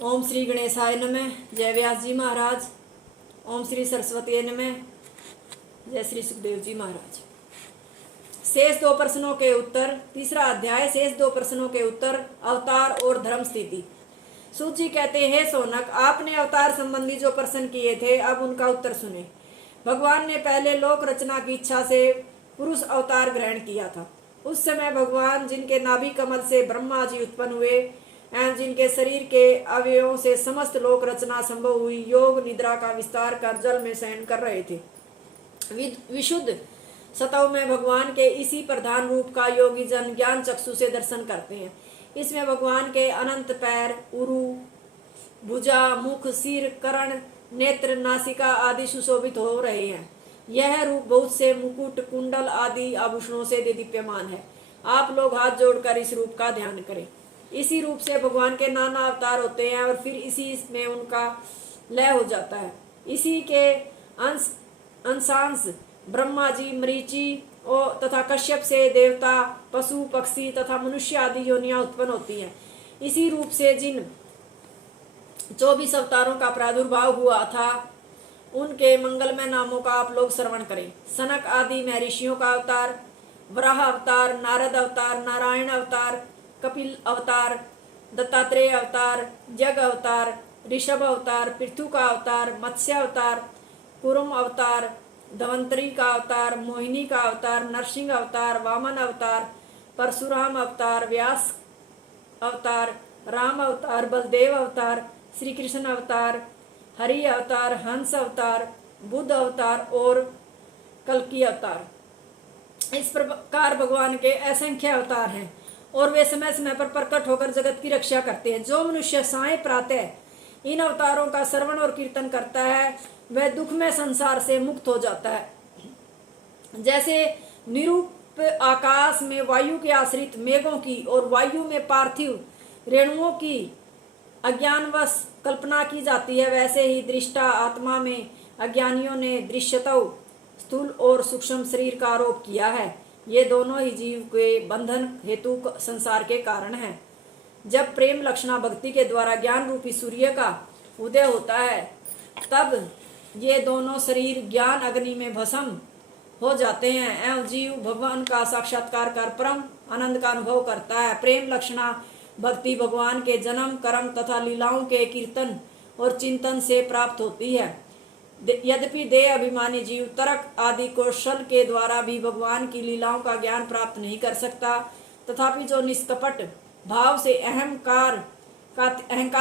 ओम श्री गणेशाय नमः। जय व्यास जी महाराज। ओम श्री सरस्वती नमः। जय श्री सुखदेव जी महाराज। शेष दो प्रश्नों के उत्तर। तीसरा अध्याय, शेष दो प्रश्नों के उत्तर, अवतार और धर्म स्थिति। सूची कहते हैं, सोनक, आपने अवतार संबंधी जो प्रश्न किए थे, अब उनका उत्तर सुने। भगवान ने पहले लोक रचना की इच्छा से पुरुष अवतार ग्रहण किया था। उस समय भगवान, जिनके नाभि कमल से ब्रह्मा जी उत्पन्न हुए एवं जिनके शरीर के अवयवों से समस्त लोक रचना संभव हुई, योग निद्रा का विस्तार कर जल में शयन कर रहे थे। विशुद्ध सतव में भगवान के इसी प्रधान रूप का योगी जन ज्ञान चक्षु से दर्शन करते हैं। इसमें भगवान के अनंत पैर, उरु, भुजा, मुख, सिर, कर्ण, नेत्र, नासिका आदि सुशोभित हो रहे हैं। यह रूप बहुत से मुकुट, कुंडल आदि आभूषणों से दीप्यमान है। आप लोग हाथ जोड़कर इस रूप का ध्यान करें। इसी रूप से भगवान के नाना अवतार होते हैं और फिर इसी में उनका लय हो जाता है। इसी के अंशांश ब्रह्मा जी, मरीचि और तथा कश्यप से देवता, पशु, पक्षी तथा मनुष्य आदि योनियां उत्पन्न होती हैं। इसी रूप से जिन 24 अवतारों का प्रादुर्भाव हुआ था, उनके मंगलमय नामों का आप लोग श्रवण करें। सनक आदि महर्षियों का अवतार, वराह अवतार, नारद अवतार, नारायण अवतार, कपिल अवतार, दत्तात्रेय अवतार, जग अवतार, ऋषभ अवतार, पृथु का अवतार, मत्स्य अवतार, कुरुम अवतार, धवंतरी का अवतार, मोहिनी का अवतार, नरसिंह अवतार, वामन अवतार, परशुराम अवतार, व्यास अवतार, राम अवतार, बलदेव अवतार, श्री कृष्ण अवतार, हरि अवतार, हंस अवतार, बुद्ध अवतार और कल्कि अवतार। इस प्रकार भगवान के असंख्य अवतार हैं और वे समय समय पर प्रकट होकर जगत की रक्षा करते हैं। जो मनुष्य साय प्रातः इन अवतारों का श्रवण और कीर्तन करता है, वह दुखमय संसार से मुक्त हो जाता है। जैसे निरूप आकाश में वायु के आश्रित मेघों की और वायु में पार्थिव रेणुओं की अज्ञानवश कल्पना की जाती है, वैसे ही दृष्टा आत्मा में अज्ञानियों ने दृश्यतव स्थूल और सूक्ष्म शरीर का आरोप किया है। ये दोनों ही जीव के बंधन हेतु संसार के कारण हैं। जब प्रेम लक्षणा भक्ति के द्वारा ज्ञान रूपी सूर्य का उदय होता है, तब ये दोनों शरीर ज्ञान अग्नि में भस्म हो जाते हैं एवं जीव भगवान का साक्षात्कार कर परम आनंद का अनुभव करता है। प्रेम लक्षणा भक्ति भगवान के जन्म, कर्म तथा लीलाओं के कीर्तन और चिंतन से प्राप्त होती है। यद्यपि देह अभिमानी जीव तर्क आदि कौशल के द्वारा भी भगवान की लीलाओं का ज्ञान प्राप्त नहीं कर सकता, तथापि जो निष्कपट भाव से अहंकार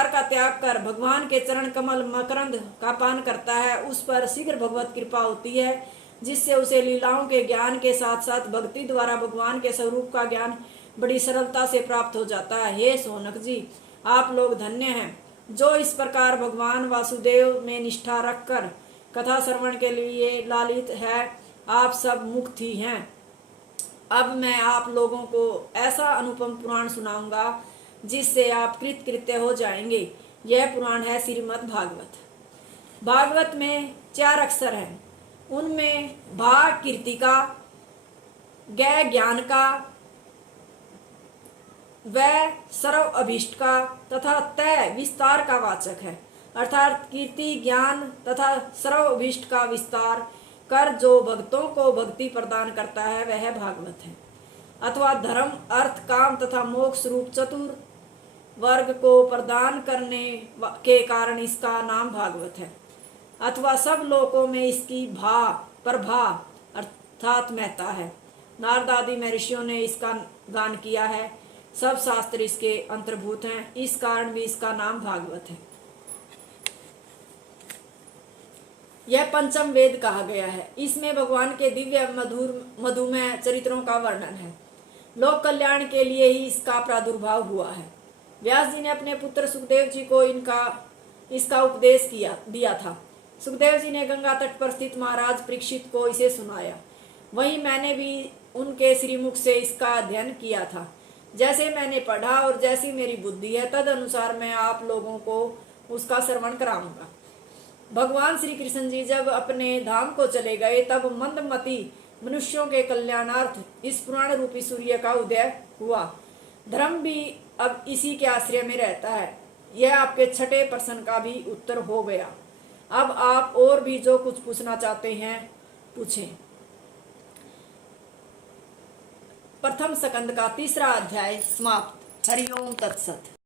का त्याग कर भगवान के चरण कमल मकरंद का पान करता है, उस पर शीघ्र भगवत कृपा होती है, जिससे उसे लीलाओं के ज्ञान के साथ साथ भक्ति द्वारा भगवान के स्वरूप का ज्ञान बड़ी सरलता से प्राप्त हो जाता है। हे सोनक जी, आप लोग धन्य हैं जो इस प्रकार भगवान वासुदेव में निष्ठा रखकर कथा श्रवण के लिए लालित है। आप सब मुक्त ही हैं। अब मैं आप लोगों को ऐसा अनुपम पुराण सुनाऊंगा जिससे आप कृतकृत्य हो जाएंगे। यह पुराण है श्रीमद् भागवत। भागवत में 4 अक्षर हैं। उनमें भा कीर्ति का, ग ज्ञान का, व सर्व अभीष्ट का तथा तय विस्तार का वाचक है। अर्थात कीर्ति, ज्ञान तथा सर्व अभीष्ट का विस्तार कर जो भक्तों को भक्ति प्रदान करता है, वह भागवत है। अथवा धर्म, अर्थ, काम तथा मोक्ष रूप चतुर वर्ग को प्रदान करने के कारण इसका नाम भागवत है। अथवा सब लोकों में इसकी प्रभा अर्थात महत्ता है। नारद आदि महर्षियों ने इसका गान किया है। सब शास्त्र इसके अंतर्भूत हैं, इस कारण भी इसका नाम भागवत है। यह पंचम वेद कहा गया है। इसमें भगवान के दिव्य मधुमय चरित्रों का वर्णन है। लोक कल्याण के लिए ही इसका प्रादुर्भाव हुआ है। व्यास जी ने अपने पुत्र सुखदेव जी को इसका उपदेश दिया था। सुखदेव जी ने गंगा तट पर स्थित महाराज परीक्षित को इसे सुनाया। वहीं मैंने भी उनके श्रीमुख से इसका अध्ययन किया था। जैसे मैंने पढ़ा और जैसी मेरी बुद्धि है, तद अनुसार मैं आप लोगों को उसका श्रवण कराऊंगा। भगवान श्री कृष्ण जी जब अपने धाम को चले गए, तब मंदमती मनुष्यों के कल्याणार्थ इस पुराण रूपी सूर्य का उदय हुआ। धर्म भी अब इसी के आश्रय में रहता है। यह आपके छठे प्रश्न का भी उत्तर हो गया। अब आप और भी जो कुछ पूछना चाहते हैं पूछें। प्रथम स्कंद का तीसरा अध्याय समाप्त। हरि ओम तत्सत।